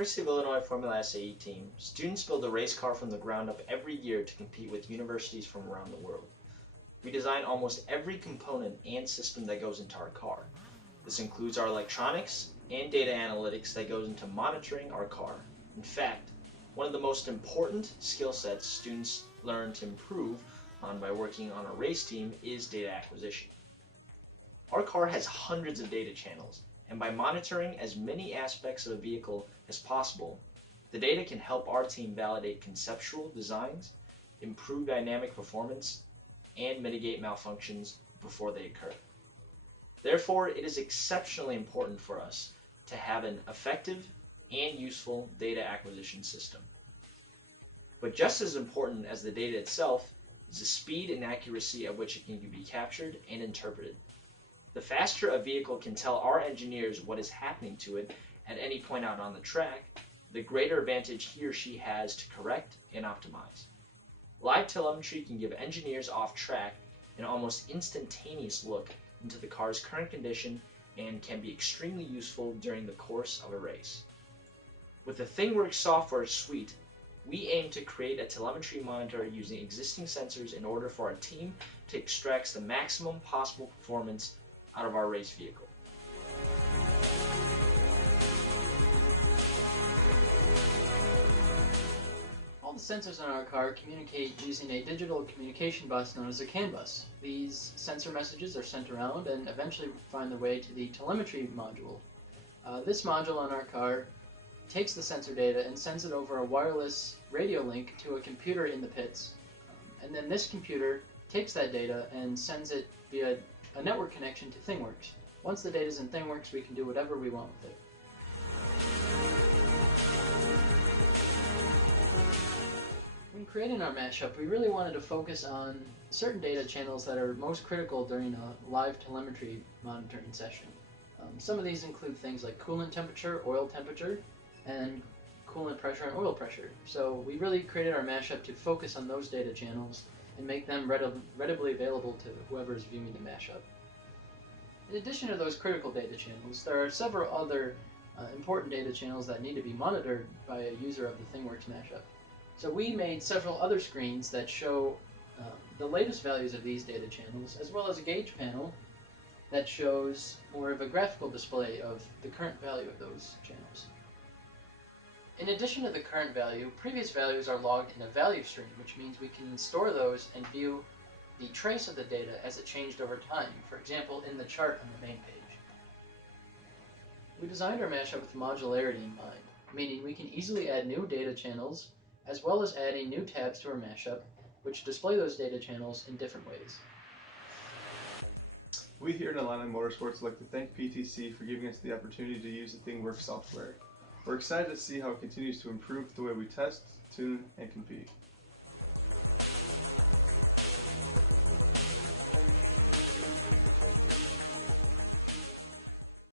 University of Illinois Formula FSAE team, students build a race car from the ground up every year to compete with universities from around the world. We design almost every component and system that goes into our car. This includes our electronics and data analytics that goes into monitoring our car. In fact, one of the most important skill sets students learn to improve on by working on a race team is data acquisition. Our car has hundreds of data channels, and by monitoring as many aspects of a vehicle as possible, the data can help our team validate conceptual designs, improve dynamic performance, and mitigate malfunctions before they occur. Therefore, it is exceptionally important for us to have an effective and useful data acquisition system. But just as important as the data itself is the speed and accuracy at which it can be captured and interpreted. The faster a vehicle can tell our engineers what is happening to it at any point out on the track, the greater advantage he or she has to correct and optimize. Live telemetry can give engineers off track an almost instantaneous look into the car's current condition and can be extremely useful during the course of a race. With the Thingworx software suite, we aim to create a telemetry monitor using existing sensors in order for our team to extract the maximum possible performance out of our race vehicle. All the sensors on our car communicate using a digital communication bus known as a CAN bus. These sensor messages are sent around and eventually find their way to the telemetry module. This module on our car takes the sensor data and sends it over a wireless radio link to a computer in the pits. And then this computer takes that data and sends it via a network connection to Thingworx. Once the data is in Thingworx, we can do whatever we want with it. When creating our mashup, we really wanted to focus on certain data channels that are most critical during a live telemetry monitoring session. Some of these include things like coolant temperature, oil temperature, and coolant pressure and oil pressure. So we really created our mashup to focus on those data channels and make them readily available to whoever is viewing the mashup. In addition to those critical data channels, there are several other important data channels that need to be monitored by a user of the Thingworx mashup. So we made several other screens that show the latest values of these data channels, as well as a gauge panel that shows more of a graphical display of the current value of those channels. In addition to the current value, previous values are logged in a value stream, which means we can store those and view the trace of the data as it changed over time, for example, in the chart on the main page. We designed our mashup with modularity in mind, meaning we can easily add new data channels, as well as adding new tabs to our mashup, which display those data channels in different ways. We here at Atlanta Motorsports would like to thank PTC for giving us the opportunity to use the Thingworx software. We're excited to see how it continues to improve the way we test, tune, and compete.